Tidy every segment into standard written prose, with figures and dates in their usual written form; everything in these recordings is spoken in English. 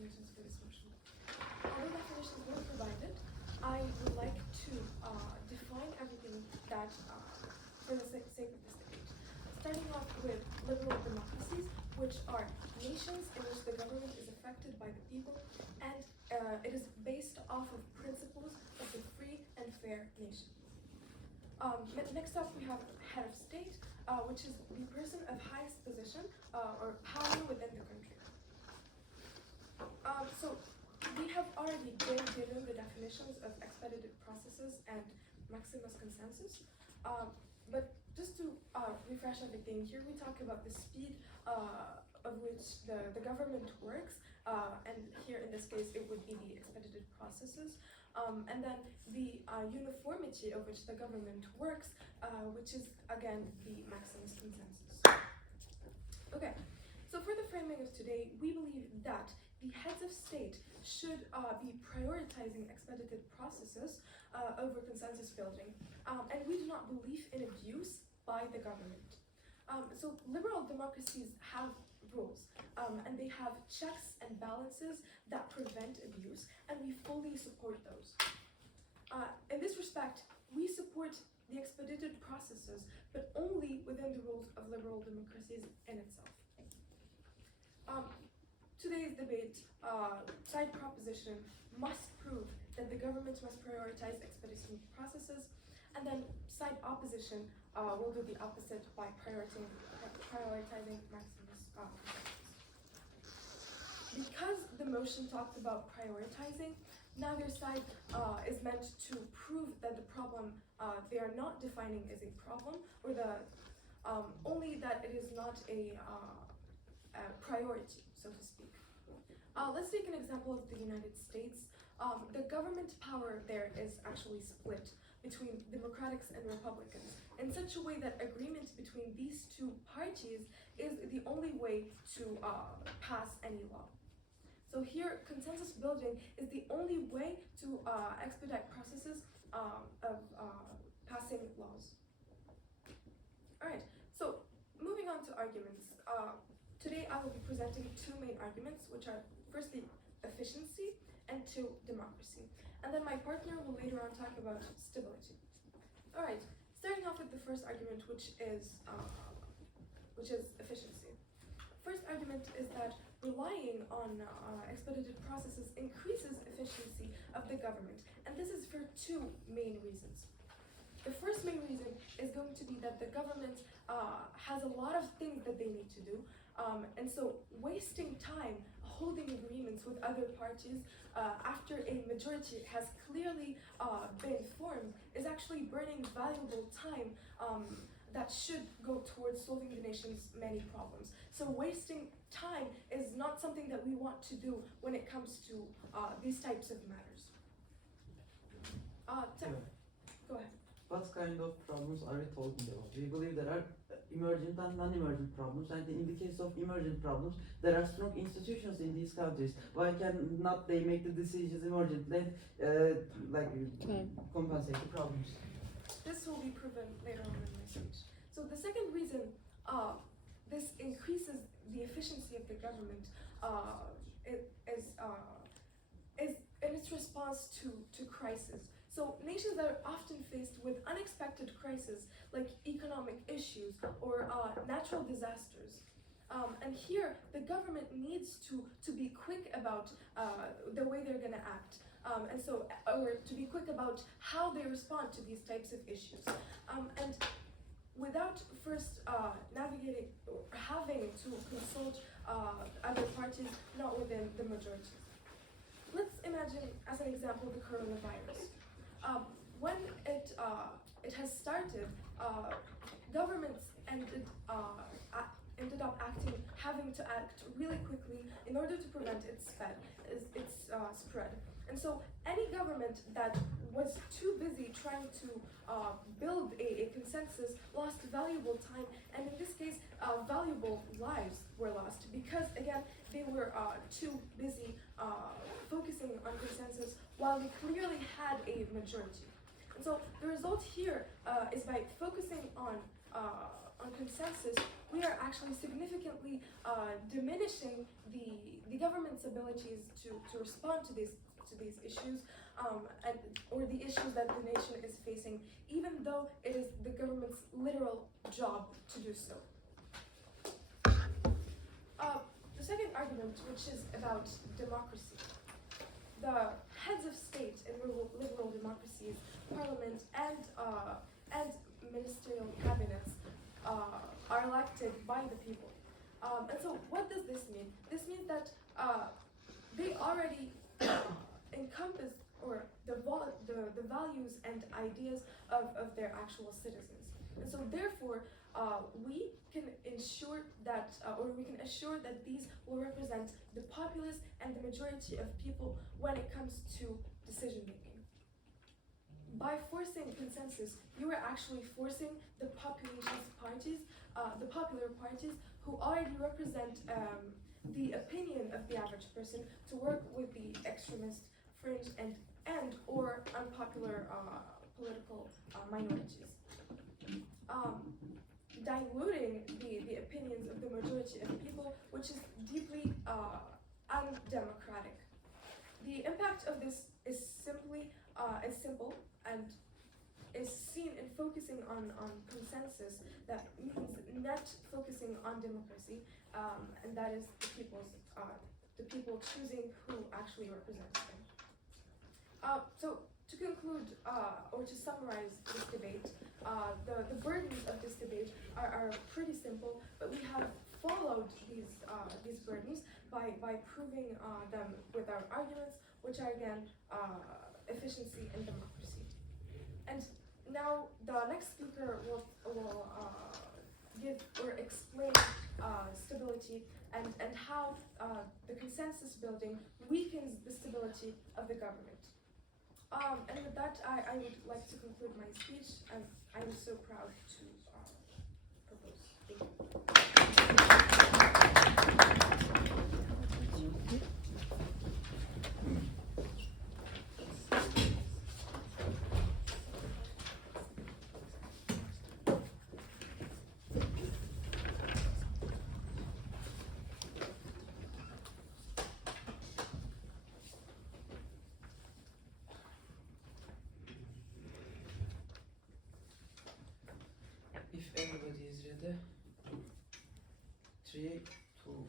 definitions for this motion. Although definitions were provided, I would like to define everything that, for the sake of this debate. Starting off with liberal democracies, which are nations in which the government is affected by the people, and it is based off of principles of the free and fair nation. Next up, we have head of state, which is the person of highest position or power within the country. So we have already been given the definitions of expedited processes and Maximus consensus, but just to refresh everything, here we talk about the speed of which the government works, and here in this case it would be the expedited processes, and then the uniformity of which the government works, which is again the Maximus consensus. Okay, so for the framing of today, we believe that the heads of state should be prioritizing expedited processes over consensus building, and we do not believe in abuse by the government. So liberal democracies have rules, and they have checks and balances that prevent abuse, and we fully support those. In this respect, we support the expedited processes, but only within the rules of liberal democracies in itself. Today's debate, side proposition must prove that the government must prioritize expedited processes, and then side opposition will do the opposite by prioritizing Maximus consensus. Because the motion talked about prioritizing, neither side is meant to prove that the problem they are not defining is a problem, or only that it is not a priority, so to speak. Let's take an example of the United States. The government power there is actually split between Democrats and Republicans in such a way that agreement between these two parties is the only way to pass any law. So here, consensus building is the only way to expedite processes of passing laws. All right, so moving on to arguments. Today I will be presenting two main arguments, which are firstly efficiency and two, democracy. And then my partner will later on talk about stability. All right, starting off with the first argument, which is efficiency. First argument is that relying on expedited processes increases efficiency of the government, and this is for two main reasons. The first main reason is going to be that the government has a lot of things that they need to do, and so wasting time holding agreements with other parties after a majority has clearly been formed is actually burning valuable time that should go towards solving the nation's many problems. So wasting time is not something that we want to do when it comes to these types of matters. Tim, go ahead. What kind of problems are we talking about? We believe there are emergent and non-emergent problems, and in the case of emergent problems, there are strong institutions in these countries. Why cannot they make the decisions emergently, compensate the problems? This will be proven later on in my speech. So the second reason this increases the efficiency of the government is in its response to crisis. So nations that are often faced with unexpected crises like economic issues or natural disasters. And here, the government needs to be quick about the way they're going to act. Or to be quick about how they respond to these types of issues. And without first navigating or having to consult other parties not within the majority. Let's imagine, as an example, the coronavirus. When it has started, governments ended up having to act really quickly in order to prevent its spread. And so any government that was too busy trying to build a consensus lost valuable time, and in this case, valuable lives were lost because, again, they were too busy focusing on consensus while they clearly had a majority. And so the result here is by focusing on consensus, we are actually significantly diminishing the government's abilities to respond to these issues, or the issues that the nation is facing, even though it is the government's literal job to do so. The second argument, which is about democracy. The heads of state in liberal democracies, parliament, and ministerial cabinets are elected by the people. And so what does this mean? This means that they already encompass or the values and ideas of their actual citizens. And so therefore, we can ensure that, or we can assure that these will represent the populace and the majority of people when it comes to decision making. By forcing consensus, you are actually forcing the population's parties, the popular parties, who already represent the opinion of the average person, to work with the extremist, fringe, and or unpopular political minorities. Diluting the opinions of the majority of people, which is deeply undemocratic. The impact of this is simple and is seen in focusing on consensus. That means not focusing on democracy, and that is the people choosing who actually represents them. So to conclude, or to summarize this debate, the burdens of this debate are pretty simple, but we have followed these burdens by proving them with our arguments, which are again efficiency and democracy. And now the next speaker will give or explain stability and how the consensus building weakens the stability of the government. And with that, I would like to conclude my speech, and I'm so proud to propose. Thank you. If everybody is ready, 3, 2, 1.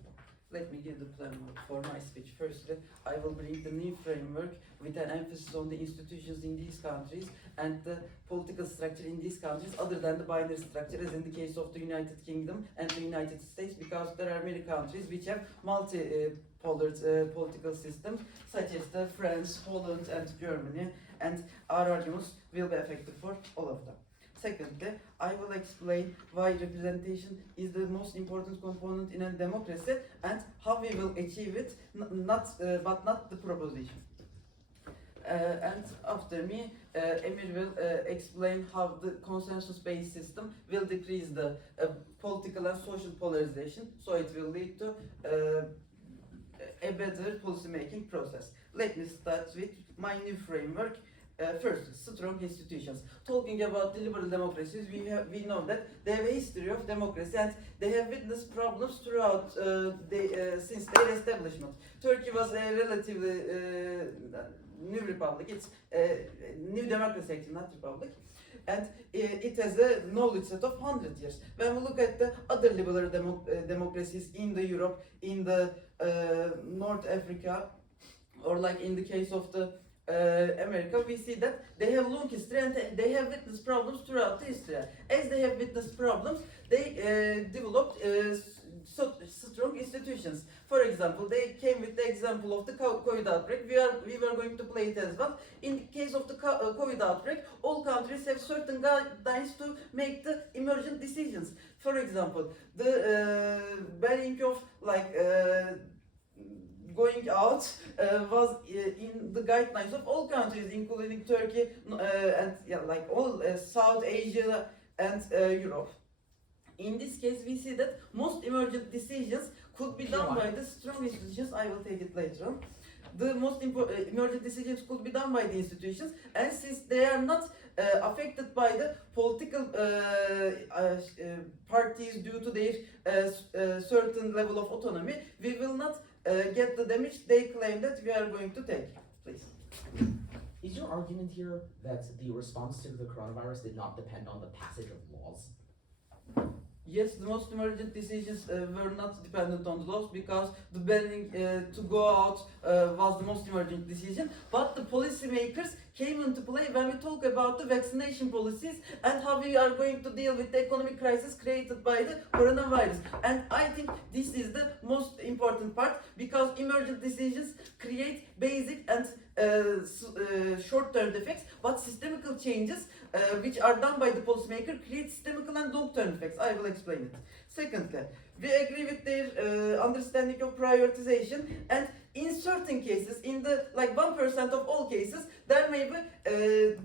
Let me give the plan for my speech. Firstly, I will bring the new framework with an emphasis on the institutions in these countries and the political structure in these countries, other than the binary structure, as in the case of the United Kingdom and the United States, because there are many countries which have multi-polar political systems, such as the France, Holland, and Germany, and our arguments will be effective for all of them. Secondly, I will explain why representation is the most important component in a democracy and how we will achieve it, but not the proposition. And after me, Emir will explain how the consensus-based system will decrease the political and social polarization, so it will lead to a better policy-making process. Let me start with my new framework. First, strong institutions. Talking about the liberal democracies, we know that they have a history of democracy and they have witnessed problems throughout since their establishment. Turkey was a relatively new republic. It's a new democracy, actually, not republic. And it has a knowledge set of 100 years. When we look at the other liberal democracies in the Europe, in the North Africa, or like in the case of the America, we see that they have long history and they have witnessed problems throughout the history. As they have witnessed problems, they developed strong institutions. For example, they came with the example of the COVID outbreak. We were going to play it as well. In the case of the COVID outbreak, all countries have certain guidelines to make the emergent decisions. For example, the banning of going out was in the guidelines of all countries, including Turkey and all South Asia and Europe. In this case, we see that most emergent decisions could be done by the strong institutions. I will take it later on. the most emergent decisions could be done by the institutions, and since they are not affected by the political parties due to their certain level of autonomy, we will not get the damage they claim that we are going to take. Please. Is your argument here that the response to the coronavirus did not depend on the passage of laws? Yes, the most emergent decisions were not dependent on the laws because the banning to go out was the most emergent decision. But the policymakers came into play when we talk about the vaccination policies and how we are going to deal with the economic crisis created by the coronavirus. And I think this is the most important part because emergent decisions create basic and short-term effects, but systemical changes which are done by the policymaker create systemical and long-term effects. I will explain it. Secondly, we agree with their understanding of prioritization, and in certain cases, in the like 1% of all cases, there may be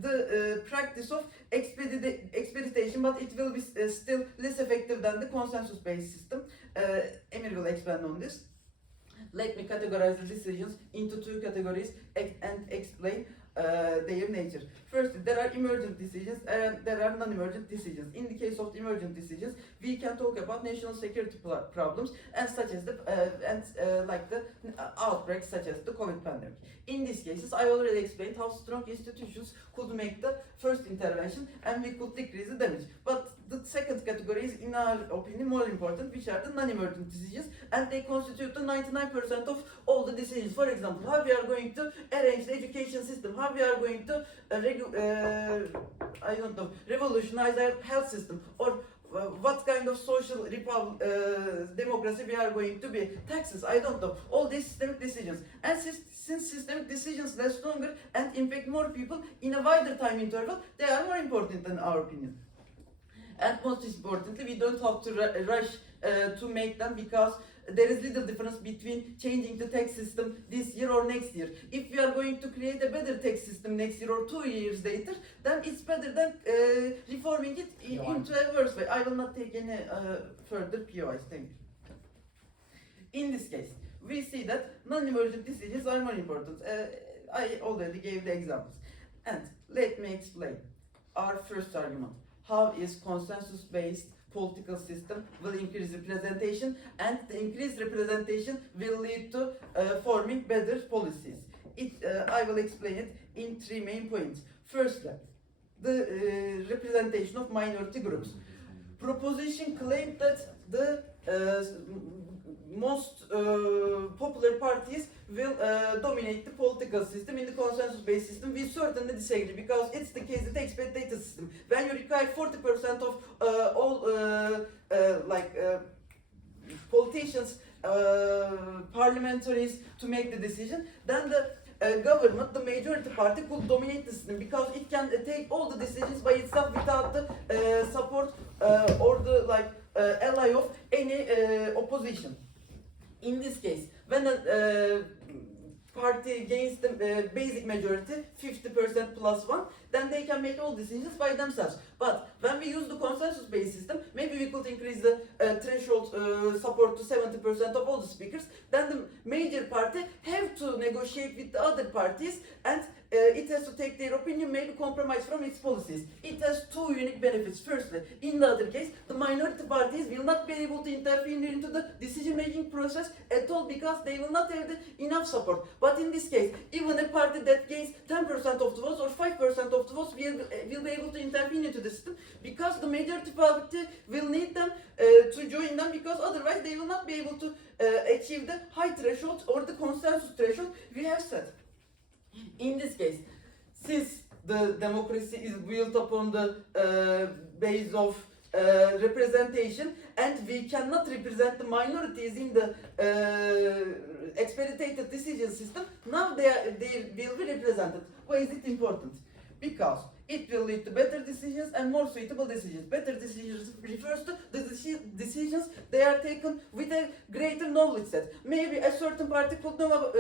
the practice of expeditation, but it will be still less effective than the consensus-based system. Emir will expand on this. Let me categorize the decisions into two categories and explain their nature. Firstly, there are emergent decisions and there are non-emergent decisions. In the case of the emergent decisions, we can talk about national security problems and such as the like the outbreaks such as the COVID pandemic. In these cases, I already explained how strong institutions could make the first intervention and we could decrease the damage. But the second category is, in our opinion, more important, which are the non-emergent decisions, and they constitute the 99% of all the decisions. For example, how we are going to arrange the education system, how we are going to revolutionize our health system, or what kind of social democracy we are going to be, taxes, I don't know, all these systemic decisions. And since systemic decisions last longer and impact more people in a wider time interval, they are more important in our opinion. And most importantly, we don't have to rush to make them because there is little difference between changing the tax system this year or next year. If we are going to create a better tax system next year or 2 years later, then it's better than reforming it into a worse way. I will not take any further POIs, thank you. In this case, we see that non-emergent decisions are more important. I already gave the examples. And let me explain our first argument. How is consensus-based political system will increase representation, and the increased representation will lead to forming better policies. I will explain it in 3 main points. Firstly, the representation of minority groups. Proposition claimed that the most popular parties will dominate the political system. In the consensus-based system, we certainly disagree because it's the case with the expedited system. When you require 40% of all politicians, parliamentaries to make the decision, then the government, the majority party, could dominate the system because it can take all the decisions by itself without the support or the ally of any opposition. In this case, when a party gains the basic majority, 50% plus 1, then they can make all decisions by themselves. But when we use the consensus-based system, maybe we could increase the threshold support to 70% of all the speakers. Then the major party have to negotiate with the other parties, and it has to take their opinion, maybe compromise from its policies. It has 2 unique benefits. Firstly, in the other case, the minority parties will not be able to interfere into the decision-making process at all because they will not have enough support. But in this case, even a party that gains 10% of the votes or 5% of the votes will be able to intervene into the system because the majority party will need them to join them, because otherwise they will not be able to achieve the high threshold or the consensus threshold we have set. In this case, since the democracy is built upon the base of representation, and we cannot represent the minorities in the expedited decision system, now they will be represented. Why is it important? Because it will lead to better decisions and more suitable decisions. Better decisions refers to the decisions they are taken with a greater knowledge set. Maybe a certain party could know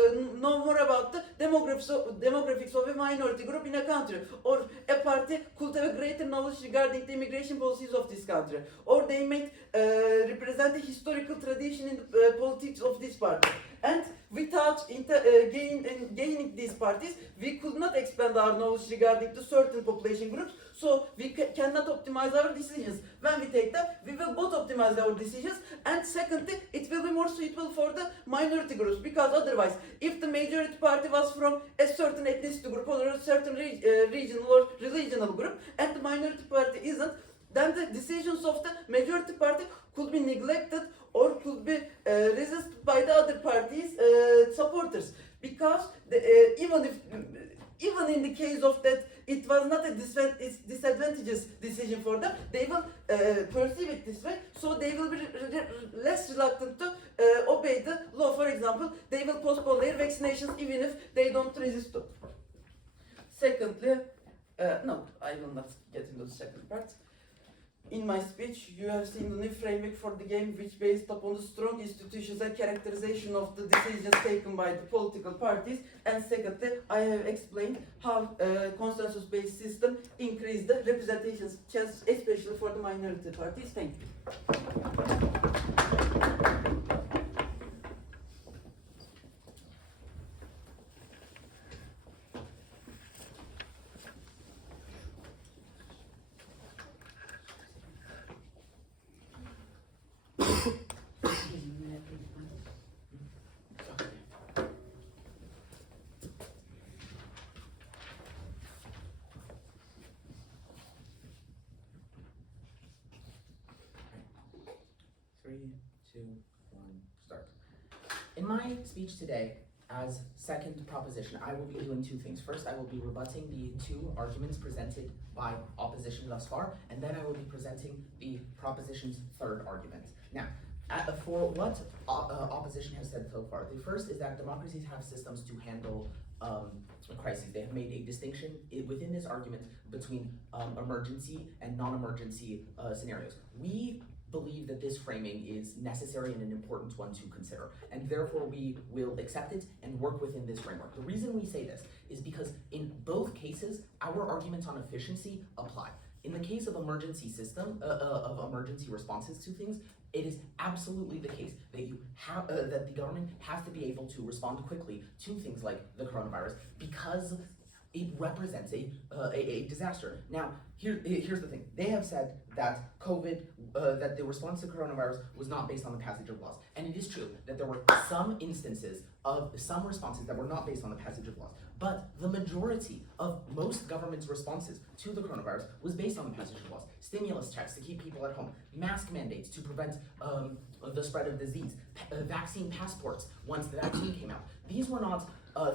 more about the demographics of a minority group in a country, or a party could have a greater knowledge regarding the immigration policies of this country, or they might represent the historical tradition in the politics of this party. And without gaining these parties, we could not expand our knowledge regarding the certain population groups, so we cannot optimize our decisions. When we take that, we will both optimize our decisions, and secondly, it will be more suitable for the minority groups, because otherwise, if the majority party was from a certain ethnicity group or a certain regional or religional group, and the minority party isn't, then the decisions of the majority party could be neglected or could be resisted by the other party's supporters. Because even in the case of that, it was not a disadvantageous decision for them, they will perceive it this way, so they will be less reluctant to obey the law. For example, they will postpone their vaccinations even if they don't resist to. Secondly, no, I will not get into the second part. In my speech, you have seen the new framework for the game, which based upon the strong institutions and characterization of the decisions taken by the political parties. And secondly, I have explained how consensus-based system increase the representation, especially for the minority parties. Thank you. 3, 2, 1, start. In my speech today, as second proposition, I will be doing two things. First, I will be rebutting the two arguments presented by opposition thus far, and then I will be presenting the proposition's third argument. Now, for what opposition has said so far, the first is that democracies have systems to handle crises. They have made a distinction within this argument between emergency and non-emergency scenarios. We believe that this framing is necessary and an important one to consider, and therefore we will accept it and work within this framework. The reason we say this is because in both cases, our arguments on efficiency apply. In the case of emergency system, of emergency responses to things, it is absolutely the case that you have that the government has to be able to respond quickly to things like the coronavirus because it represents a disaster. Now, here's the thing. They have said that COVID, that the response to coronavirus was not based on the passage of laws. And it is true that there were some instances of some responses that were not based on the passage of laws. But the majority of most government's responses to the coronavirus was based on the passage of laws. Stimulus checks to keep people at home, mask mandates to prevent the spread of disease, vaccine passports once the vaccine came out. These were not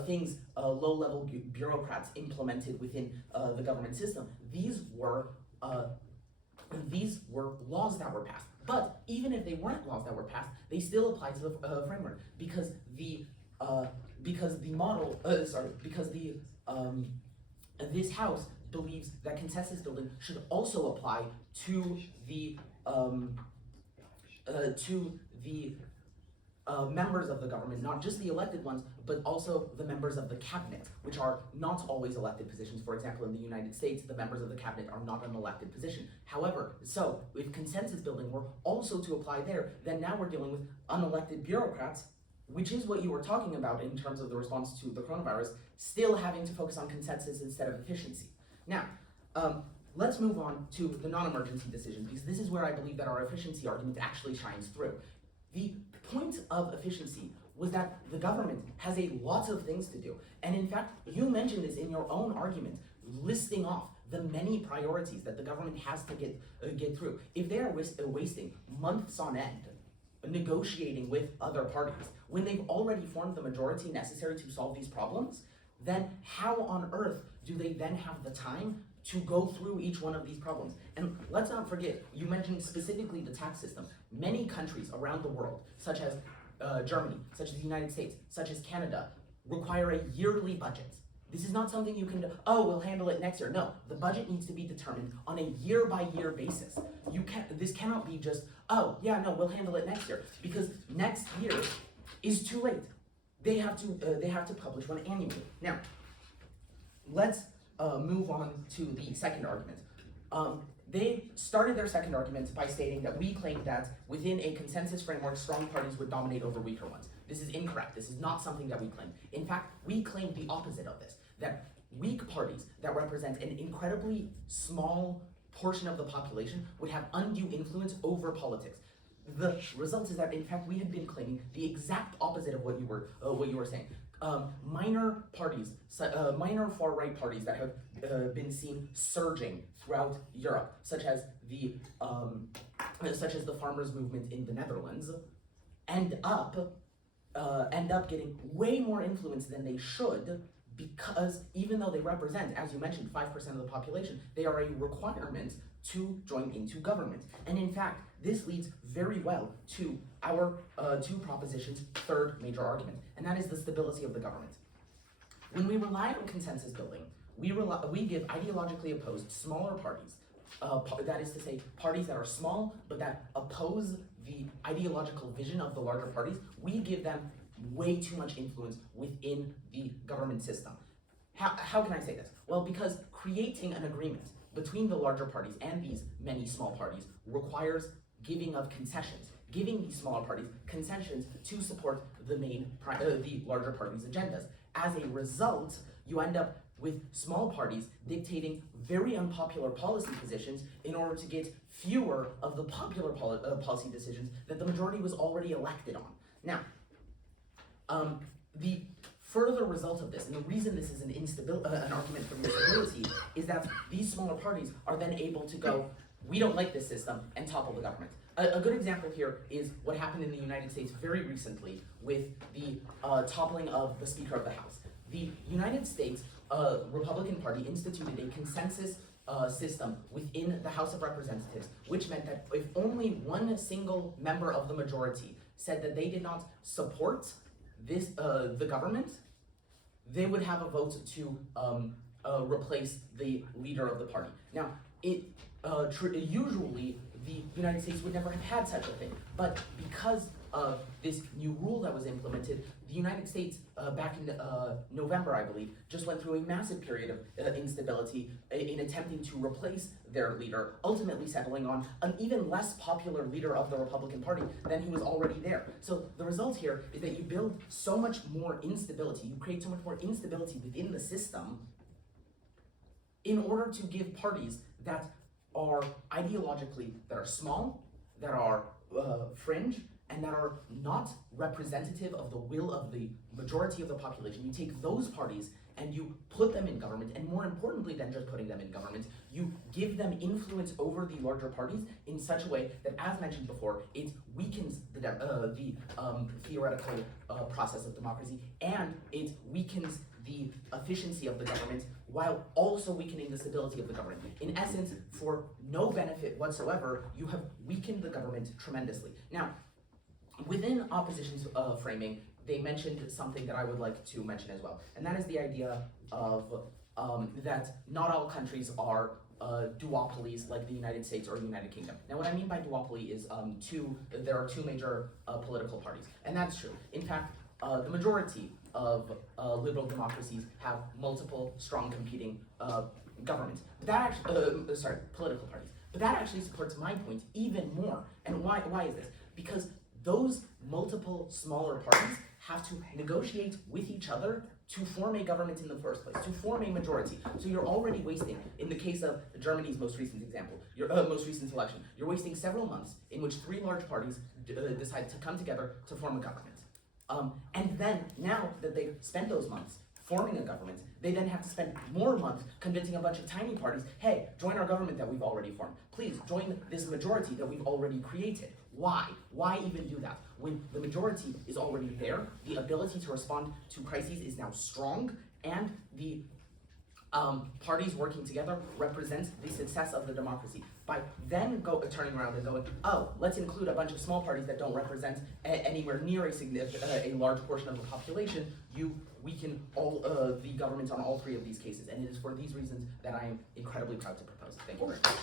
things low-level bureaucrats implemented within the government system. These were laws that were passed. But even if they weren't laws that were passed, they still apply to the framework because this House believes that consensus building should also apply to the members of the government, not just the elected ones, but also the members of the cabinet, which are not always elected positions. For example, in the United States, the members of the cabinet are not an elected position. However, so if consensus building were also to apply there, then now we're dealing with unelected bureaucrats, which is what you were talking about in terms of the response to the coronavirus, still having to focus on consensus instead of efficiency. Now, let's move on to the non-emergency decision, because this is where I believe that our efficiency argument actually shines through. The point of efficiency was that the government has a lot of things to do. And in fact, you mentioned this in your own argument, listing off the many priorities that the government has to get through. If they are wasting months on end negotiating with other parties, when they've already formed the majority necessary to solve these problems, then how on earth do they then have the time to go through each one of these problems? And let's not forget, you mentioned specifically the tax system. Many countries around the world, such as Germany, such as the United States, such as Canada, require a yearly budget. This is not something you can, we'll handle it next year. No, the budget needs to be determined on a year-by-year basis. This cannot be just, we'll handle it next year, because next year is too late. They have to publish one annually. Now, let's move on to the second argument. They started their second argument by stating that we claim that within a consensus framework, strong parties would dominate over weaker ones. This is incorrect. This is not something that we claim. In fact, we claim the opposite of this, that weak parties that represent an incredibly small portion of the population would have undue influence over politics. The result is that, in fact, we had been claiming the exact opposite of what you were saying. Minor parties, minor far-right parties that have been seen surging throughout Europe, such as the farmers' movement in the Netherlands, end up getting way more influence than they should, because even though they represent, as you mentioned, 5% of the population, they are a requirement to join into government. And in fact, this leads very well to our two propositions' third major argument, and that is the stability of the government. When we rely on consensus building, we give ideologically opposed smaller parties, that is to say, parties that are small but that oppose the ideological vision of the larger parties, we give them way too much influence within the government system. How can I say this? Well, because creating an agreement between the larger parties and these many small parties requires giving of concessions, giving these smaller parties concessions to support the larger parties' agendas. As a result, you end up with small parties dictating very unpopular policy positions in order to get fewer of the popular policy decisions that the majority was already elected on. Now, the further result of this, and the reason this is an argument for instability, is that these smaller parties are then able to go, we don't like this system, and topple the government. A good example here is what happened in the United States very recently with the toppling of the Speaker of the House. The United States Republican Party instituted a consensus system within the House of Representatives, which meant that if only one single member of the majority said that they did not support the government, they would have a vote to replace the leader of the party. Now, usually the United States would never have had such a thing, but because of this new rule that was implemented, the United States back in November, I believe, just went through a massive period of instability in attempting to replace their leader, ultimately settling on an even less popular leader of the Republican Party than he was already there. So the result here is that you build so much more instability, you create so much more instability within the system in order to give parties that are ideologically, that are small, that are fringe, and that are not representative of the will of the majority of the population. You take those parties and you put them in government, and more importantly than just putting them in government, you give them influence over the larger parties in such a way that, as mentioned before, it weakens the theoretical process of democracy, and it weakens the efficiency of the government while also weakening the stability of the government. In essence, for no benefit whatsoever, you have weakened the government tremendously. Now, within opposition's framing, they mentioned something that I would like to mention as well, and that is the idea of that not all countries are duopolies like the United States or the United Kingdom. Now, what I mean by duopoly is there are two major political parties, and that's true. In fact, the majority of liberal democracies have multiple strong competing governments. But that actually, political parties. But that actually supports my point even more. And why is this? Because those multiple smaller parties have to negotiate with each other to form a government in the first place, to form a majority. So you're already wasting, in the case of Germany's most recent example, your most recent election, you're wasting several months in which three large parties decide to come together to form a government. And then, now that they've spent those months forming a government, they then have to spend more months convincing a bunch of tiny parties, hey, join our government that we've already formed. Please, join this majority that we've already created. Why? Why even do that? When the majority is already there, the ability to respond to crises is now strong, and the parties working together represent the success of the democracy. By then turning around and going, oh, let's include a bunch of small parties that don't represent anywhere near a large portion of the population, you weaken all the governments on all three of these cases. And it is for these reasons that I am incredibly proud to propose. Thank you very much.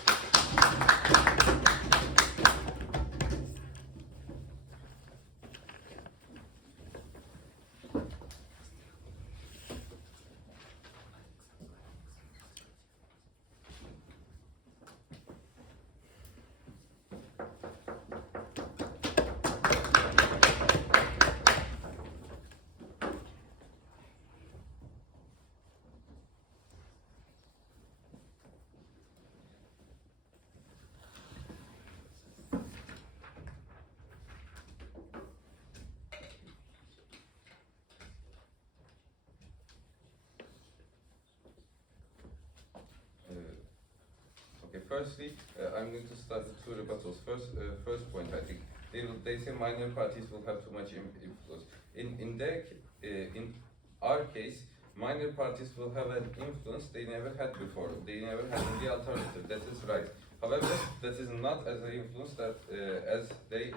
Firstly, I'm going to start with two rebuttals. First point, I think they say minor parties will have too much influence. In our case, minor parties will have an influence they never had before. They never had the alternative. That is right. However, that is not as an influence that as they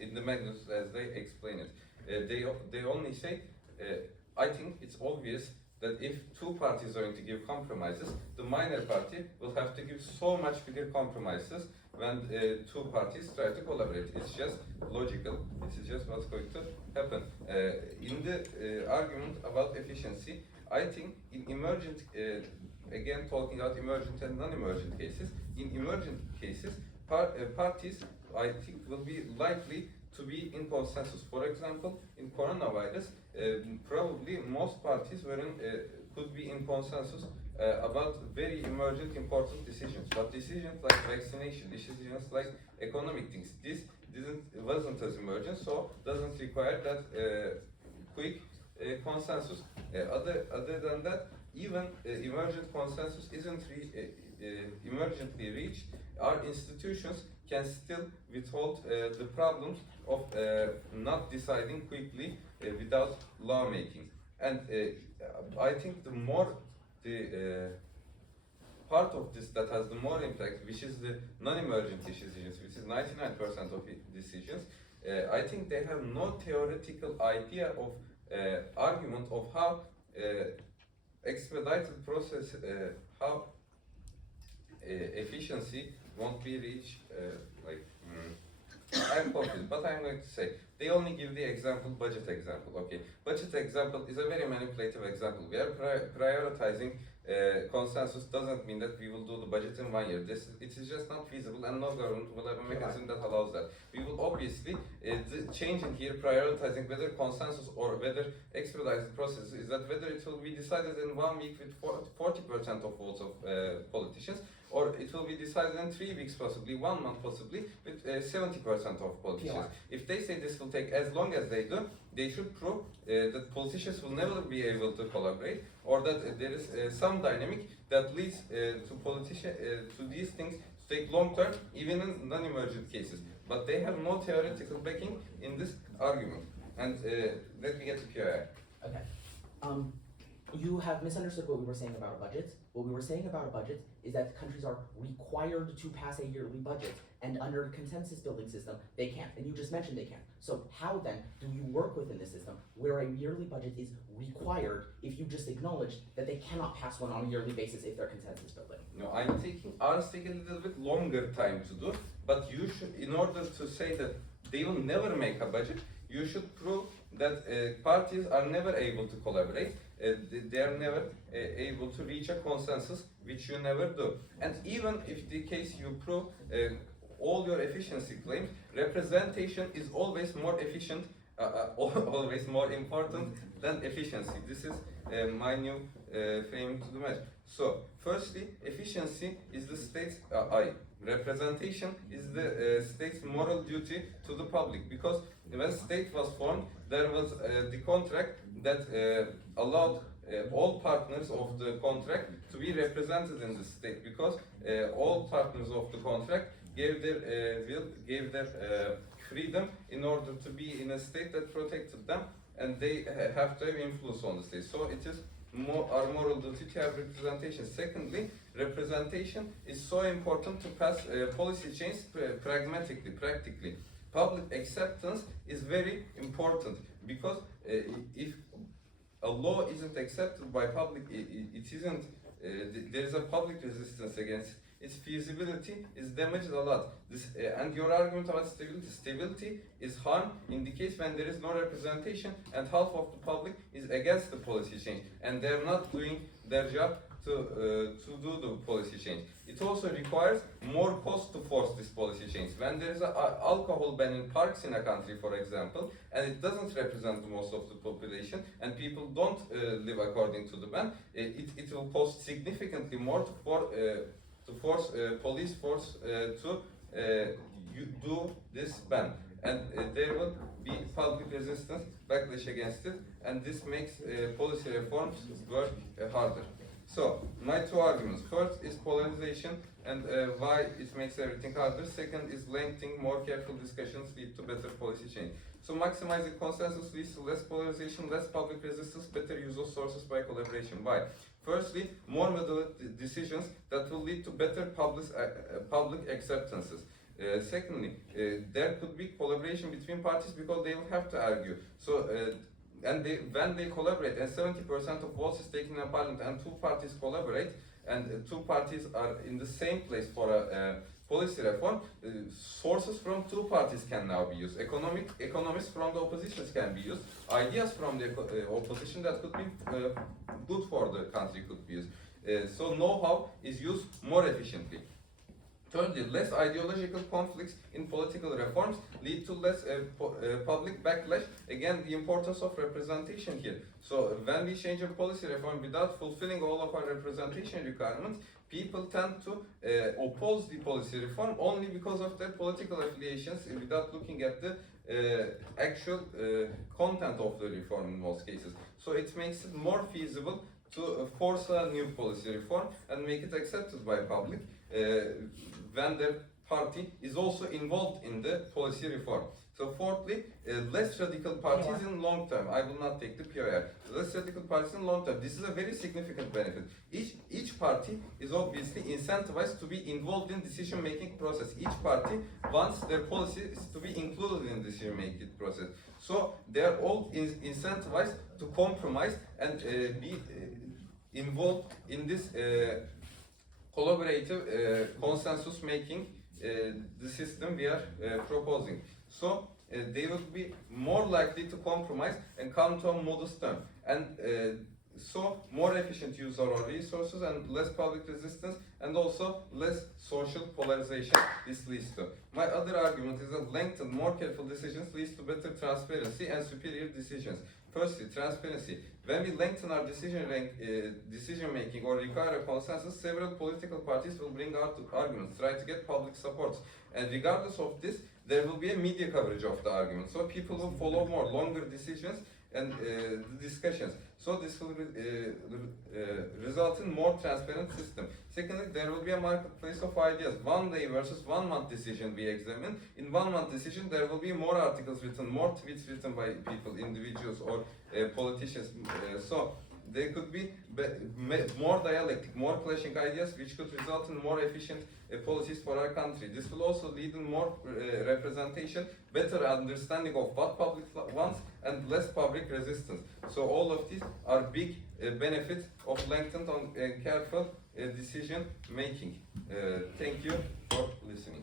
in the magnitude as they explain it. They only say, I think it's obvious that if two parties are going to give compromises, the minor party will have to give so much bigger compromises when two parties try to collaborate. It's just logical. This is just what's going to happen. In the argument about efficiency, I think in emergent, again talking about emergent and non-emergent cases, in emergent cases, parties, I think, will be likely to be in consensus. For example, in coronavirus, probably most parties could be in consensus about very emergent, important decisions. But decisions like vaccination, decisions like economic things, this wasn't as emergent, so doesn't require that quick consensus. Other than that, even emergent consensus isn't emergently reached. Our institutions can still withhold the problems of not deciding quickly without lawmaking. And I think the more the part of this that has the more impact, which is the non-emergent decisions, which is 99% of decisions, I think they have no theoretical idea of argument of how expedited process, how efficiency won't be reached. I'm confused, but I'm going to say they only give the example, budget example. Okay, budget example is a very manipulative example. We are prioritizing consensus. Doesn't mean that we will do the budget in 1 year. It is just not feasible, and no government will have a mechanism that allows that. We will obviously change in here, prioritizing whether consensus or whether expedited process is that whether it will be decided in 1 week with 40% of votes of politicians, or it will be decided in 3 weeks, possibly 1 month, possibly with 70% of politicians. If they say this will take as long as they do, they should prove that politicians will never be able to collaborate, or that there is some dynamic that leads to these things to take long term, even in non-emergent cases. But they have no theoretical backing in this argument. And let me get to PII. Okay. You have misunderstood what we were saying about a budget. What we were saying about a budget is that countries are required to pass a yearly budget, and under a consensus building system, they can't. And you just mentioned they can't. So how then do you work within the system where a yearly budget is required if you just acknowledge that they cannot pass one on a yearly basis if they're consensus building? No, ours taking a little bit longer time to do, but you should, in order to say that they will never make a budget, you should prove that parties are never able to collaborate. They are never able to reach a consensus, which you never do. And even if the case you prove all your efficiency claims, representation is always more efficient, always more important than efficiency. This is my new frame to the match. So, firstly, efficiency is the state's representation is the state's moral duty to the public, because when state was formed, there was the contract that allowed all partners of the contract to be represented in the state, because all partners of the contract gave their gave their freedom in order to be in a state that protected them, and they have to have influence on the state. So it is our moral duty to have representation. Secondly, representation is so important to pass policy change pragmatically, practically. Public acceptance is very important, because if a law isn't accepted by public, it isn't, there is a public resistance against its feasibility is damaged a lot. And your argument about stability is harm in the case when there is no representation and half of the public is against the policy change and they're not doing their job to do the policy change. It also requires more cost to force this policy change. When there is an alcohol ban in parks in a country, for example, and it doesn't represent the most of the population, and people don't live according to the ban, it will cost significantly more to force police force to do this ban, and there will be public resistance, backlash against it, and this makes policy reforms work harder. So, my two arguments. First is polarization, and why it makes everything harder. Second is lengthening, more careful discussions lead to better policy change. So maximizing consensus leads to less polarization, less public resistance, better use of sources by collaboration. Why? Firstly, more moderate decisions that will lead to better public acceptances. Secondly, there could be collaboration between parties because they will have to argue. So, when they collaborate, and 70% of votes is taken in a parliament, and two parties collaborate, and two parties are in the same place for a policy reform, sources from two parties can now be used. Economists from the oppositions can be used. Ideas from the opposition that could be good for the country could be used. So know-how is used more efficiently. Thirdly, less ideological conflicts in political reforms lead to less public backlash. Again, the importance of representation here. So when we change a policy reform without fulfilling all of our representation requirements, people tend to oppose the policy reform only because of their political affiliations without looking at the actual content of the reform in most cases. So it makes it more feasible to force a new policy reform and make it accepted by public when the party is also involved in the policy reform. So fourthly, less radical parties in long term. I will not take the POR. Less radical parties in long term. This is a very significant benefit. Each party is obviously incentivized to be involved in decision-making process. Each party wants their policies to be included in decision-making process. So they are all incentivized to compromise and be involved in this collaborative consensus making the system we are proposing. So they will be more likely to compromise and come to a modest term, and so more efficient use of our resources and less public resistance, and also less social polarization this leads to. My other argument is that lengthened, more careful decisions leads to better transparency and superior decisions. Firstly, transparency. When we lengthen our decision making or require a consensus, several political parties will bring out arguments, try to get public support. And regardless of this, there will be a media coverage of the argument. So people will follow more longer decisions and discussions. So this will result in more transparent system. Secondly, there will be a marketplace of ideas. 1 day versus 1 month decision we examine. In 1 month decision, there will be more articles written, more tweets written by people, individuals or politicians. So there could be more dialectic, more clashing ideas, which could result in more efficient policies for our country. This will also lead in more representation, better understanding of what public wants, and less public resistance. So all of these are big benefits of lengthened and careful decision making. Thank you for listening.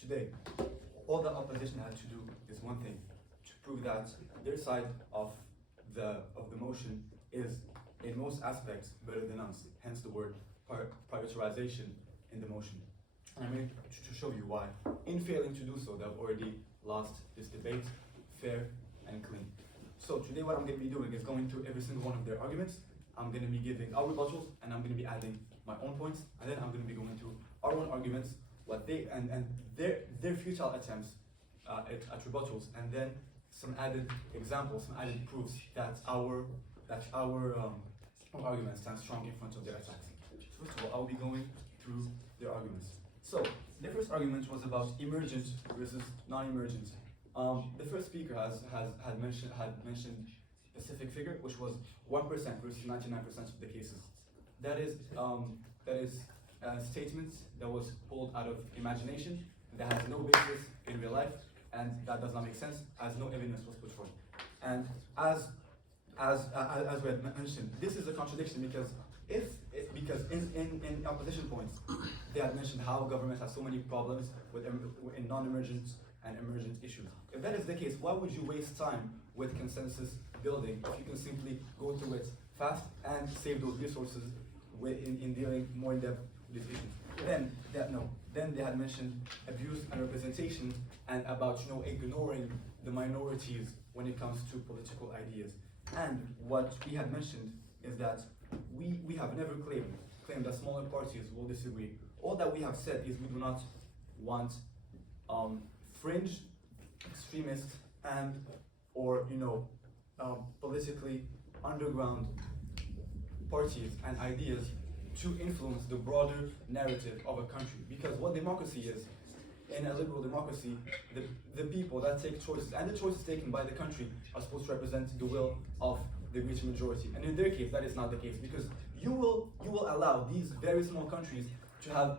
Today, all the opposition had to do is one thing: to prove that their side of the motion is, in most aspects, better than us. Hence the word privatization in the motion. And I'm going to show you why. In failing to do so, they've already lost this debate, fair and clean. So today, what I'm going to be doing is going through every single one of their arguments. I'm going to be giving our rebuttals, and I'm going to be adding my own points, and then I'm going to be going through our own arguments, what they and their futile attempts at rebuttals, and then some added examples, some added proofs that our arguments stand strong in front of their attacks. First of all, I'll be going through their arguments. So the first argument was about emergent versus non-emergent. The first speaker had mentioned a specific figure, which was 1% versus 99% of the cases. That is a statement that was pulled out of imagination, that has no basis in real life, and that does not make sense, as no evidence was put forth. And as we had mentioned, this is a contradiction because in opposition points, they had mentioned how government has so many problems in non-emergent and emergent issues. If that is the case, why would you waste time with consensus building if you can simply go through it fast and save those resources in dealing more in depth with these issues? Then they had mentioned abuse and representation and about ignoring the minorities when it comes to political ideas. And what we had mentioned is that we have never claimed that smaller parties will disagree. All that we have said is we do not want fringe, extremist, and or politically underground parties and ideas to influence the broader narrative of a country. Because what democracy is, in a liberal democracy, the people that take choices, and the choices taken by the country, are supposed to represent the will of the great majority. And in their case, that is not the case, because you will allow these very small countries to have,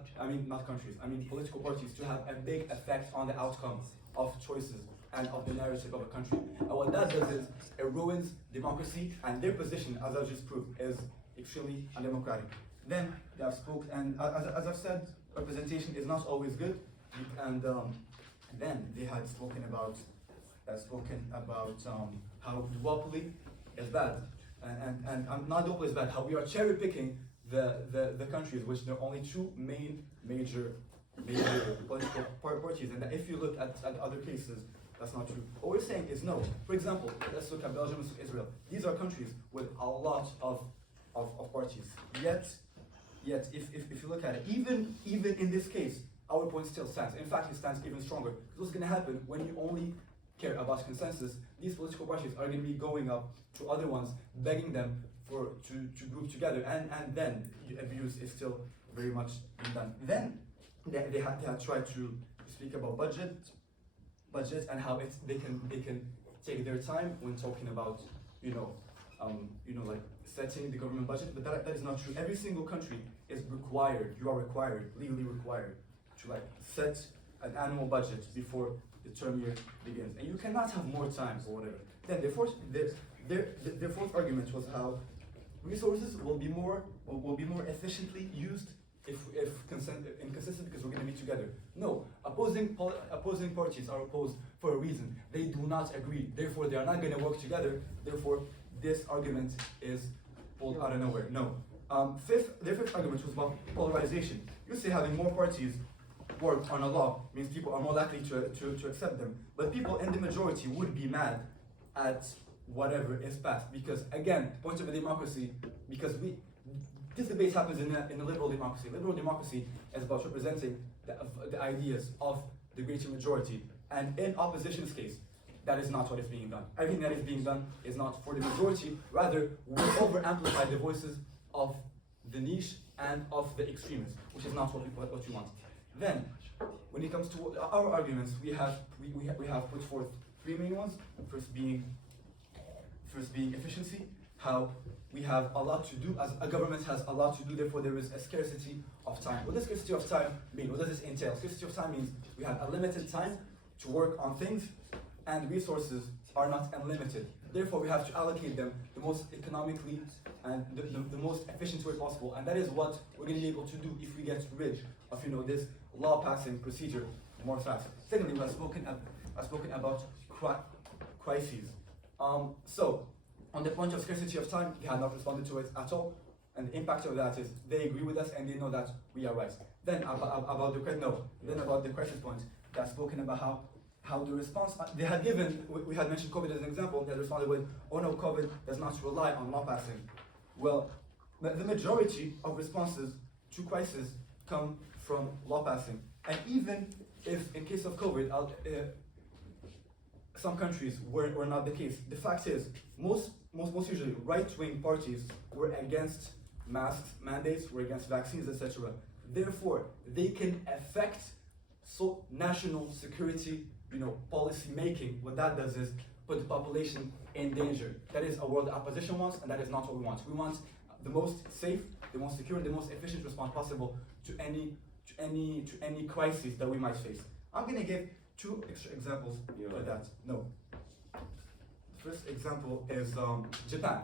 political parties to have a big effect on the outcome of choices and of the narrative of a country. And what that does is it ruins democracy, and their position, as I just proved, is extremely undemocratic. Then they have spoken, and as I've said, representation is not always good, and then they had spoken about how duopoly is bad, and not duopoly is bad, how we are cherry picking the countries which there are only two major political parties, and that if you look at other cases, that's not true. What we're saying is no. For example, let's look at Belgium and Israel. These are countries with a lot of parties. Yet if you look at it, even in this case, our point still stands. In fact, it stands even stronger. Because what's going to happen when you only care about consensus? These political parties are going to be going up to other ones, begging them to group together, and then abuse is still very much being done. Then they had tried to speak about budget and how they can take their time when talking about like setting the government budget, but that is not true. Every single country is required, legally required, to like set an annual budget before the term year begins, and you cannot have more time or whatever. Then their fourth argument was how resources will be more efficiently used if inconsistent, because we're going to be together. No, opposing parties are opposed for a reason. They do not agree, therefore they are not going to work together. Therefore, this argument is pulled out of nowhere. No. Their fifth argument was about polarization. You say having more parties work on a law means people are more likely to accept them, but people in the majority would be mad at whatever is passed, because again, point of a democracy, because this debate happens in a liberal democracy. Liberal democracy is about representing the ideas of the greater majority, and in opposition's case, that is not what is being done. Everything that is being done is not for the majority, rather we over-amplify the voices of the niche and of the extremists, which is not what you want. Then, when it comes to our arguments, we have put forth three main ones. First being efficiency, how we have a lot to do, as a government has a lot to do, therefore there is a scarcity of time. What does scarcity of time mean? What does this entail? Scarcity of time means we have a limited time to work on things, and resources are not unlimited. Therefore, we have to allocate them the most economically and the most efficient way possible, and that is what we're going to be able to do if we get rid of this law-passing procedure more fast. Secondly, I've spoken about crises. So, on the point of scarcity of time, they had not responded to it at all, and the impact of that is they agree with us and they know that we are right. Then about the crisis point, they have spoken about how the response they had given. We had mentioned COVID as an example. They had responded with, "Oh no, COVID does not rely on law passing." Well, the majority of responses to crisis come from law passing, and even if in case of COVID, some countries were not the case. The fact is, most usually right-wing parties were against masks mandates, were against vaccines, etc. Therefore, they can affect national security, policy making. What that does is put the population in danger. That is a world the opposition wants, and that is not what we want. We want the most safe, the most secure, the most efficient response possible to any crisis that we might face. I'm gonna give two extra examples for that. No. The first example is Japan.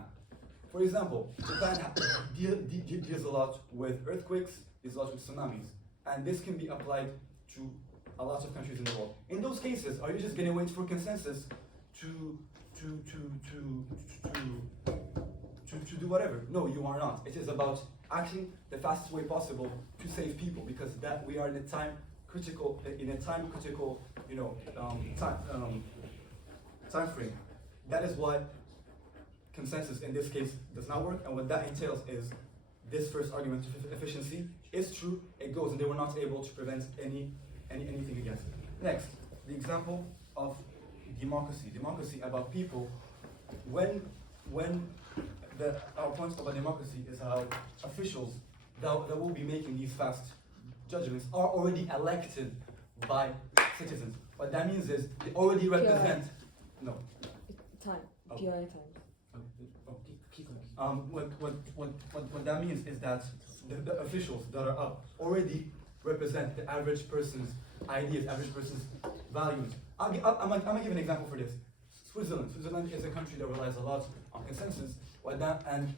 For example, Japan deals a lot with earthquakes, deals a lot with tsunamis, and this can be applied to a lot of countries in the world. In those cases, are you just going to wait for consensus to do whatever? No, you are not. It is about acting the fastest way possible to save people, because that we are in a time critical, you know, time frame. That is why consensus in this case does not work, and what that entails is this first argument of efficiency is true, it goes, and they were not able to prevent anything against it. Next, the example of democracy. Democracy about people. When our point about democracy is how officials that will be making these fast judgments are already elected by citizens. What that means is they already represent. No. Time. Oh. PI time. What that means is that the officials that are up already represent the average person's ideas, average person's values. I'm gonna give an example for this. Switzerland. Switzerland is a country that relies a lot on consensus. And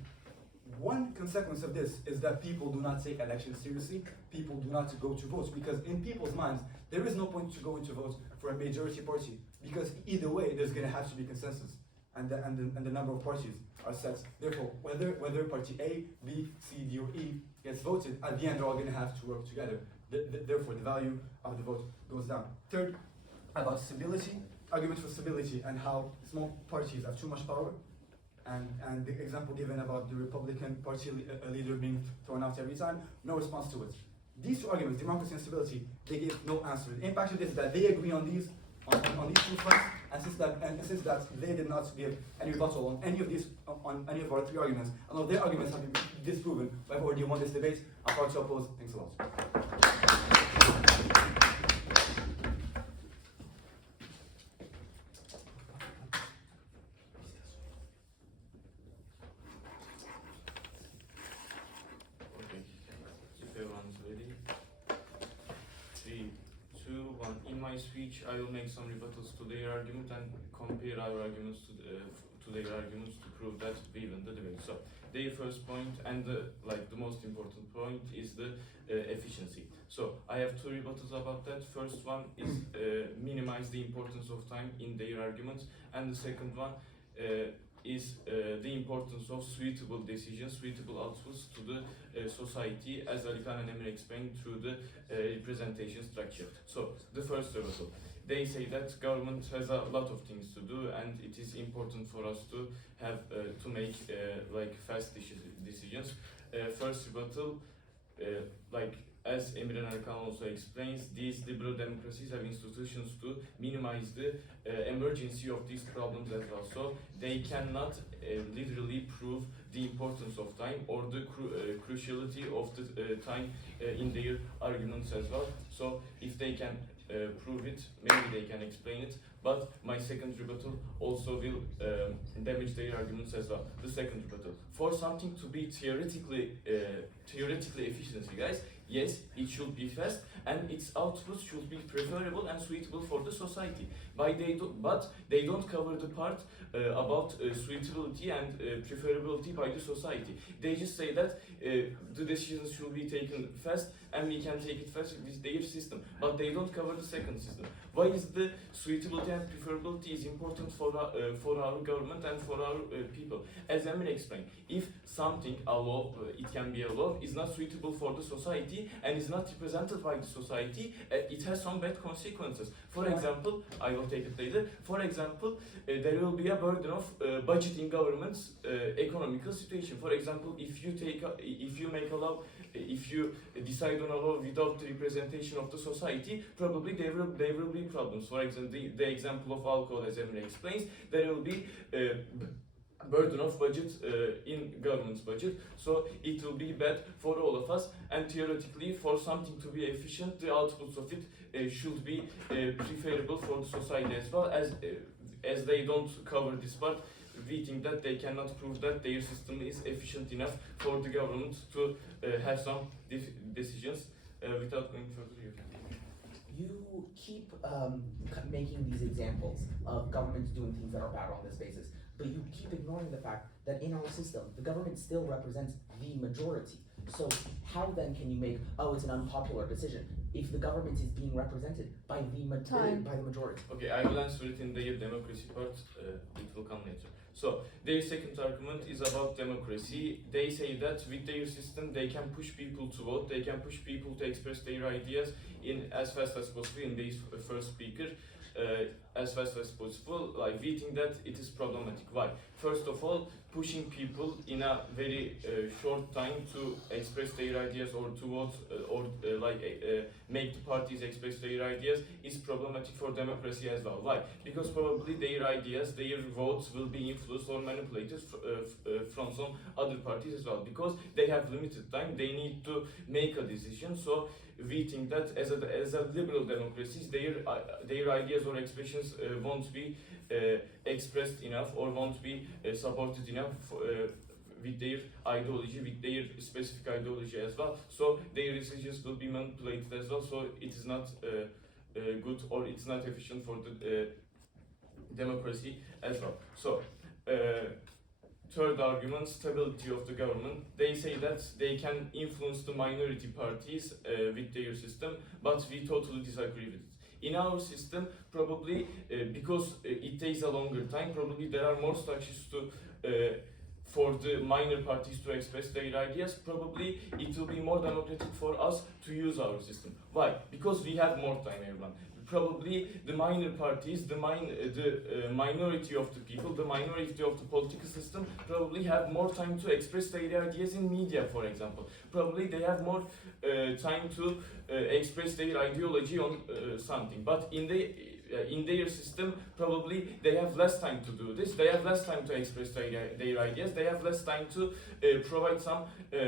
one consequence of this is that people do not take elections seriously. People do not go to vote, because in people's minds there is no point to going to vote for a majority party, because either way there's going to have to be consensus, and the number of parties are set. Therefore, whether party A, B, C, D, or E gets voted, at the end they're all going to have to work together. Therefore, the value of the vote goes down. Third, about stability, argument for stability and how small parties have too much power. And the example given about the Republican Party leader being thrown out every time, no response to it. These two arguments, democracy and stability, they give no answer. The impact of this is that they agree on these two fronts, and since that they did not give any rebuttal on any of our three arguments, although their arguments have been disproven, I've already won this debate. I'm proud to oppose. Thanks a lot. In my speech, I will make some rebuttals to their argument and compare our arguments to their arguments to prove that we win the debate. So, their first point and the most important point is the efficiency. So, I have two rebuttals about that. First one is minimize the importance of time in their arguments, and the second one is the importance of suitable decisions, suitable outputs to the society, as Ali Khan and Emir explained through the representation structure. So, the first rebuttal. They say that government has a lot of things to do, and it is important for us to have to make fast decisions. First rebuttal, as Emir and Ali Khan also explains, these liberal democracies have institutions to minimize the emergency of these problems as well. So they cannot literally prove the importance of time or the cruciality of the time in their arguments as well. So if they can prove it, maybe they can explain it. But my second rebuttal also will damage their arguments as well. The second rebuttal, for something to be theoretically efficiency, guys, yes, it should be fast, and its outputs should be preferable and suitable for the society. But they don't cover the part about suitability and preferability by the society. They just say that the decisions should be taken fast, and we can take it fast with their system. But they don't cover the second system. Why is the suitability and preferability is important for our government and for our people? As Emir explained, if something, a law, it can be a law, is not suitable for the society and is not represented by the society, it has some bad consequences. For example, I will take it later. For example, there will be a burden of budgeting government's economical situation. For example, if you decide on a law without the representation of the society, probably there will be problems. For example, the example of alcohol, as Emre explains, there will be burden of budget in government's budget, so it will be bad for all of us. And theoretically, for something to be efficient, the outputs of it should be preferable for the society as well. As they don't cover this part, we think that they cannot prove that their system is efficient enough for the government to have some decisions. Without going further, you keep making these examples of governments doing things that are bad on this basis, but you keep ignoring the fact that in our system, the government still represents the majority. So how then can you make, oh, it's an unpopular decision? if the government is being represented by the majority? Okay, I will answer it in the democracy part. It will come later. So their second argument is about democracy. They say that with their system, they can push people to vote. They can push people to express their ideas in as fast as possible. In this first speaker, as fast as possible. Like we think that it is problematic. Why? First of all, pushing people in a very short time to express their ideas or to vote make the parties express their ideas is problematic for democracy as well. Why? Because probably their ideas, their votes will be influenced or manipulated from some other parties as well. Because they have limited time, they need to make a decision. So we think that as a liberal democracies, their ideas or expressions won't be expressed enough or won't be supported enough with their ideology, with their specific ideology as well. So their decisions will be manipulated as well. So it is not good or it's not efficient for the democracy as well. So third argument, stability of the government. They say that they can influence the minority parties with their system, but we totally disagree with it. In our system, probably because it takes a longer time, probably there are more structures to for the minor parties to express their ideas. Probably it will be more democratic for us to use our system. Why? Because we have more time, everyone. Probably the minor parties, the minority of the people, the minority of the political system probably have more time to express their ideas in media, for example. Probably they have more time to express their ideology on something. But in their system, probably they have less time to do this. They have less time to express their ideas. They have less time to provide some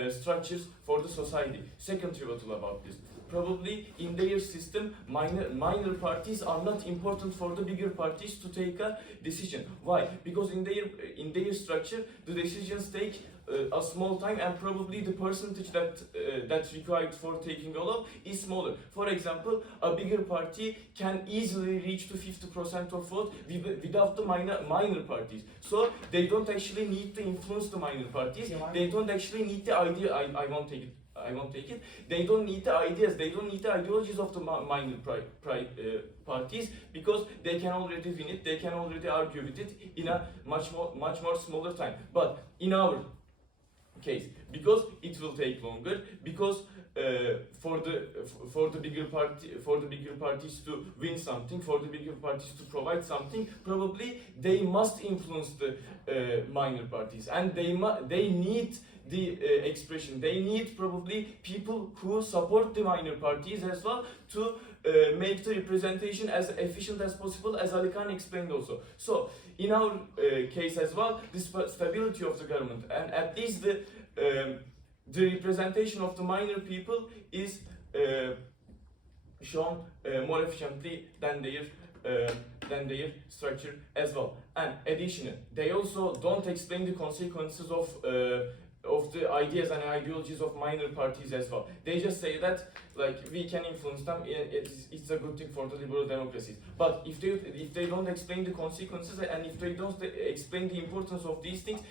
structures for the society. Second rebuttal about this. Probably in their system, minor parties are not important for the bigger parties to take a decision. Why? Because in their structure, the decisions take a small time, and probably the percentage that's required for taking a law is smaller. For example, a bigger party can easily reach to 50% of vote without the minor parties. So they don't actually need to influence the minor parties. They don't actually need the idea. I won't take it. They don't need the ideas, they don't need the ideologies of the minor parties, because they can already win it, they can already argue with it in a much more smaller time. But in our case, because it will take longer, because for the bigger parties to win something, for the bigger parties to provide something, probably they must influence the minor parties, and they need the expression. They need probably people who support the minor parties as well to make the representation as efficient as possible, as Ali Khan explained also. So in our case as well, this stability of the government, and at least the representation of the minor people is shown more efficiently than their structure as well. And additionally, they also don't explain the consequences of the ideas and ideologies of minor parties as well. They just say that like we can influence them, it's a good thing for the liberal democracies. But if they don't explain the consequences, and if they don't explain the importance of these things,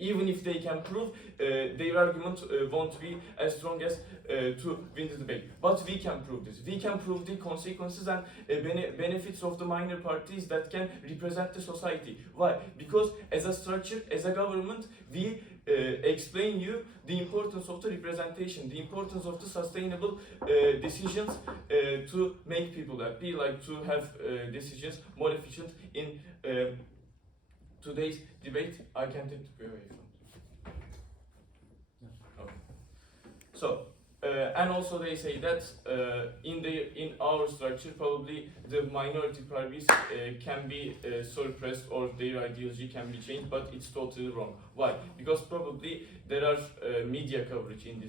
even if they can prove, their argument won't be as strong as to win the debate. But we can prove this. We can prove the consequences and benefits of the minor parties that can represent the society. Why? Because as a structure, as a government, we explain you the importance of the representation, the importance of the sustainable decisions to make people happy, like to have decisions more efficient in today's debate. I can take the away from. Okay. So and also they say that in our structure, probably the minority parties can be suppressed or their ideology can be changed, but it's totally wrong. Why? Because probably there are media coverage in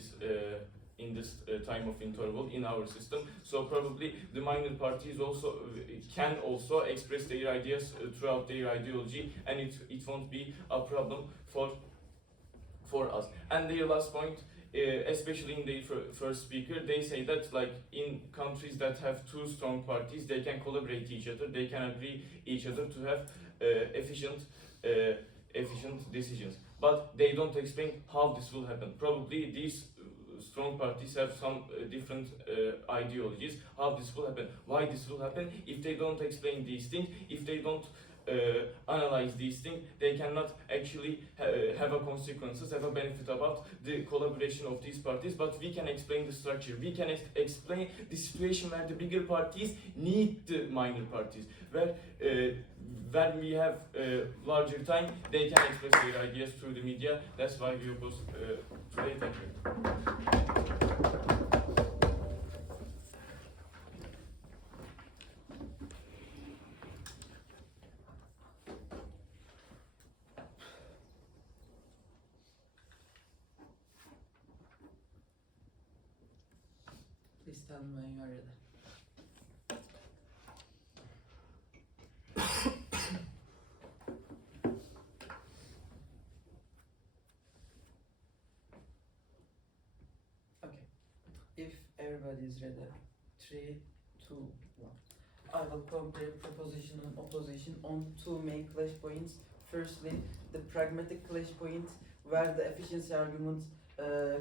this time of interval in our system. So probably the minor parties also can also express their ideas throughout their ideology, and it won't be a problem for us. And their last point, especially in the first speaker, they say that like in countries that have two strong parties, they can collaborate each other, they can agree each other to have efficient decisions. But they don't explain how this will happen. Probably these strong parties have some different ideologies. How this will happen? Why this will happen? If they don't explain these things, if they don't analyze these things, they cannot actually have a consequences, have a benefit about the collaboration of these parties. But we can explain the structure. We can explain the situation where the bigger parties need the minor parties. Where when we have larger time, they can express their ideas through the media. That's why we oppose today. Thank you. Please tell me when you are ready. Okay. If everybody is ready, 3, 2, 1. I will compare proposition and opposition on two main clash points. Firstly, the pragmatic clash point, where the efficiency argument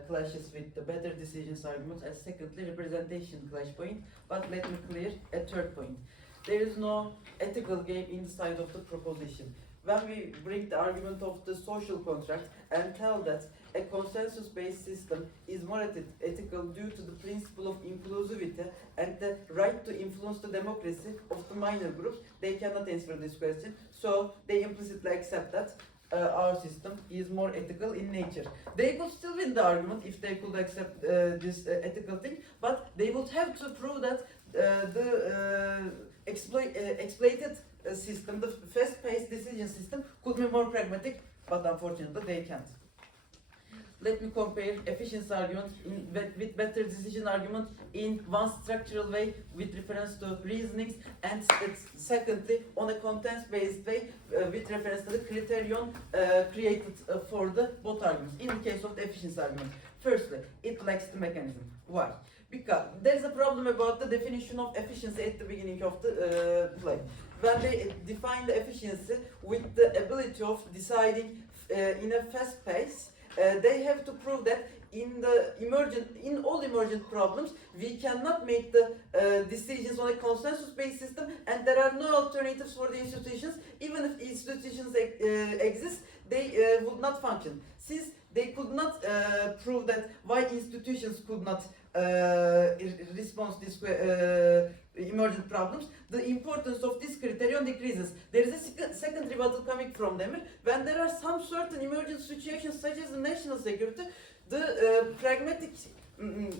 clashes with the better decisions argument, and secondly, representation clash point. But let me clear a third point. There is no ethical game inside of the proposition. When we bring the argument of the social contract and tell that a consensus-based system is more ethical due to the principle of inclusivity and the right to influence the democracy of the minor groups, they cannot answer this question. So they implicitly accept that our system is more ethical in nature. They could still win the argument if they could accept this ethical thing, but they would have to prove that the exploited system, the fast-paced decision system, could be more pragmatic, but unfortunately they can't. Let me compare efficiency argument with better decision argument in one structural way with reference to reasonings, and secondly on a contents-based way with reference to the criterion created for the both arguments. In the case of the efficiency argument, firstly, it lacks the mechanism. Why? Because there is a problem about the definition of efficiency at the beginning of the play. When they define the efficiency with the ability of deciding in a fast pace, they have to prove that in all emergent problems, we cannot make the decisions on a consensus-based system, and there are no alternatives for the institutions. Even if institutions exist, they would not function. Since they could not prove that why institutions could not respond to these emergent problems, the importance of this criterion decreases. There is a second rebuttal coming from them. When there are some certain emergent situations such as the national security, the pragmatic,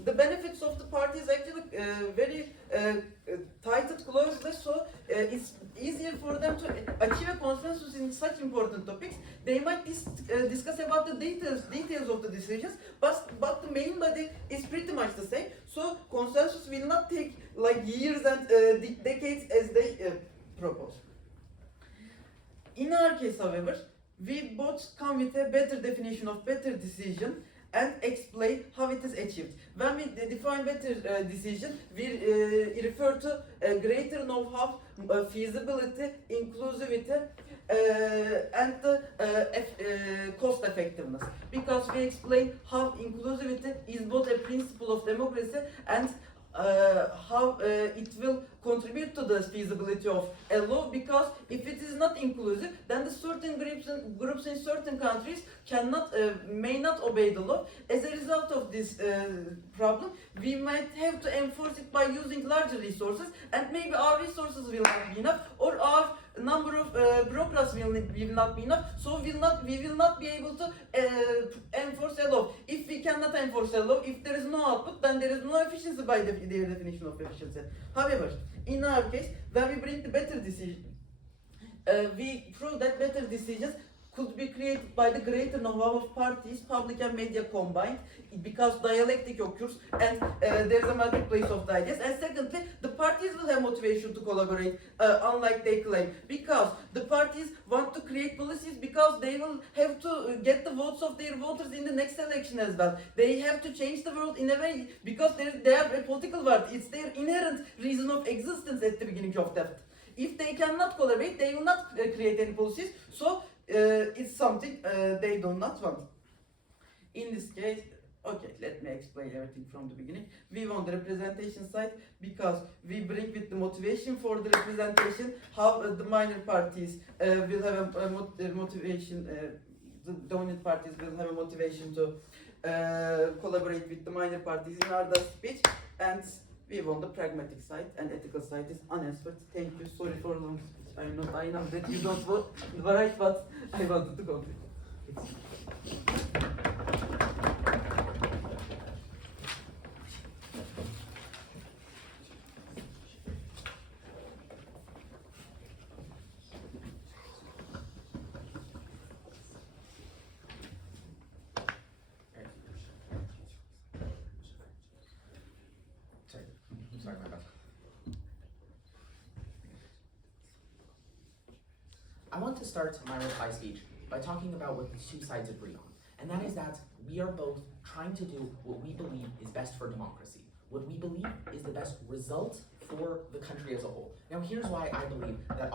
the benefits of the party is actually very tightened closely, so it's easier for them to achieve a consensus in such important topics. They might discuss about the details of the decisions, but the main body is pretty much the same. So consensus will not take like years and decades as they propose. In our case, however, we both come with a better definition of better decision and explain how it is achieved. When we define better decision, we refer to greater know-how, feasibility, inclusivity, and the cost effectiveness. Because we explain how inclusivity is both a principle of democracy and how it will contribute to the feasibility of a law, because if it is not inclusive, then the certain groups in certain countries may not obey the law. As a result of this problem, we might have to enforce it by using larger resources, and maybe our resources will not be enough, or our number of bureaucrats will not be enough, so we will not be able to enforce a law. If we cannot enforce a law, if there is no output, then there is no efficiency by their definition of efficiency. However, in our case, when we bring the better decision, we prove that better decisions could be created by the greater know-how of parties, public and media combined, because dialectic occurs and there is a marketplace of the ideas. And secondly, the parties will have motivation to collaborate, unlike they claim, because the parties want to create policies, because they will have to get the votes of their voters in the next election as well. They have to change the world in a way, because they are a political party. It's their inherent reason of existence at the beginning of that. If they cannot collaborate, they will not create any policies. So it's something they do not want. In this case, Okay, let me explain everything from the beginning. We won the representation side because we bring with the motivation for the representation how the minor parties will have a motivation, the dominant parties will have a motivation to collaborate with the minor parties in our speech, and we won the pragmatic side, and ethical side is unanswered. Thank you, sorry for a long speech. I know that you don't want right, but I wanted to complete. Sorry, my bad. I want to start my reply speech by talking about what the two sides agree on, and that is that we are both trying to do what we believe is best for democracy, what we believe is the best result for the country as a whole. Now, here's why I believe that that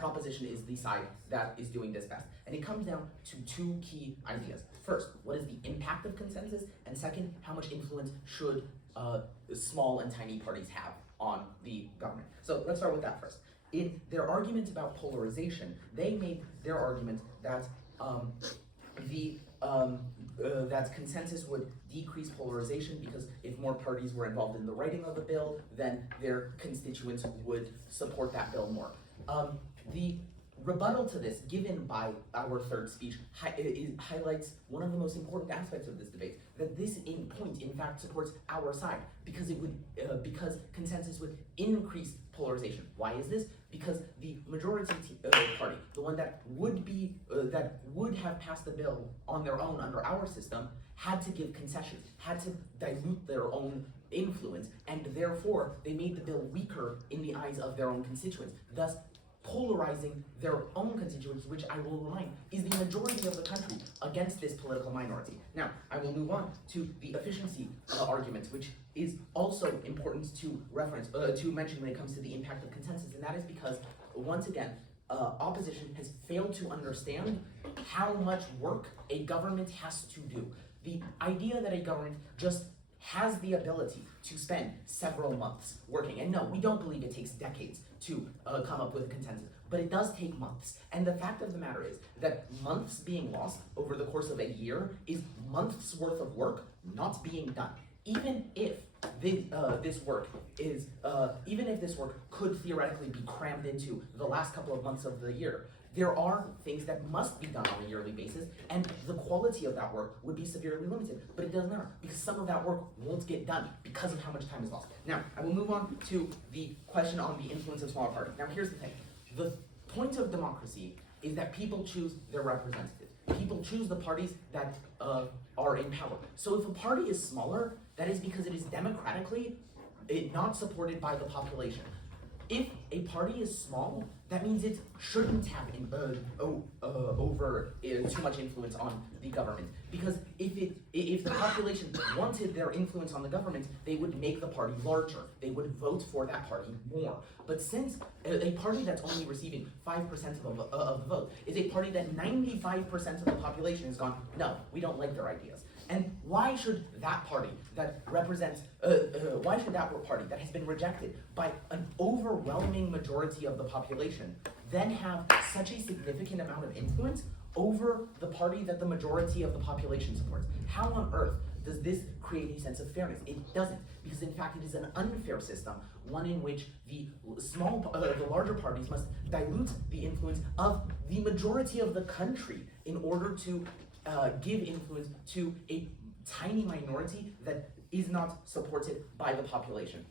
proposition is the side that is doing this best, and it comes down to two key ideas. First, what is the impact of consensus, and second, how much influence should small and tiny parties have on the government. So let's start with that first. In their argument about polarization, they made their argument that that consensus would decrease polarization because if more parties were involved in the writing of the bill, then their constituents would support that bill more. The rebuttal to this given by our third speech highlights one of the most important aspects of this debate, that this point in fact supports our side because it would because consensus would increase polarization. Why is this? Because the majority party, the one that would have passed the bill on their own under our system, had to give concessions, had to dilute their own influence, and therefore they made the bill weaker in the eyes of their own constituents, thus polarizing their own constituents, which I will remind is the majority of the country against this political minority. Now, I will move on to the efficiency argument, which is also important to mention when it comes to the impact of consensus, and that is because, once again, opposition has failed to understand how much work a government has to do. The idea that a government just has the ability to spend several months working, and no, we don't believe it takes decades to come up with a consensus, but it does take months. And the fact of the matter is that months being lost over the course of a year is months worth of work not being done. Even if this work could theoretically be crammed into the last couple of months of the year, there are things that must be done on a yearly basis, and the quality of that work would be severely limited. But it doesn't matter, because some of that work won't get done because of how much time is lost. Now, I will move on to the question on the influence of smaller parties. Now, here's the thing. The point of democracy is that people choose their representatives. People choose the parties that are in power. So if a party is smaller, that is because it is democratically not supported by the population. If a party is small, that means it shouldn't have too much influence on the government. Because if the population wanted their influence on the government, they would make the party larger. They would vote for that party more. But since a party that's only receiving 5% of the vote is a party that 95% of the population has gone, no, we don't like their ideas. And why should that party that represents, party that has been rejected by an overwhelming majority of the population then have such a significant amount of influence over the party that the majority of the population supports? How on earth does this create a sense of fairness? It doesn't, because in fact it is an unfair system, one in which the larger parties must dilute the influence of the majority of the country in order to give influence to a tiny minority that is not supported by the population.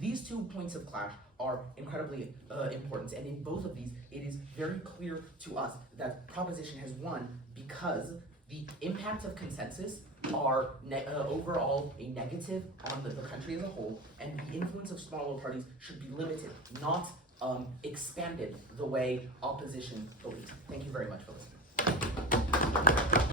These 2 points of clash are incredibly important, and in both of these, it is very clear to us that proposition has won because the impact of consensus are overall a negative on the country as a whole, and the influence of smaller parties should be limited, not expanded the way opposition believes. Thank you very much for listening.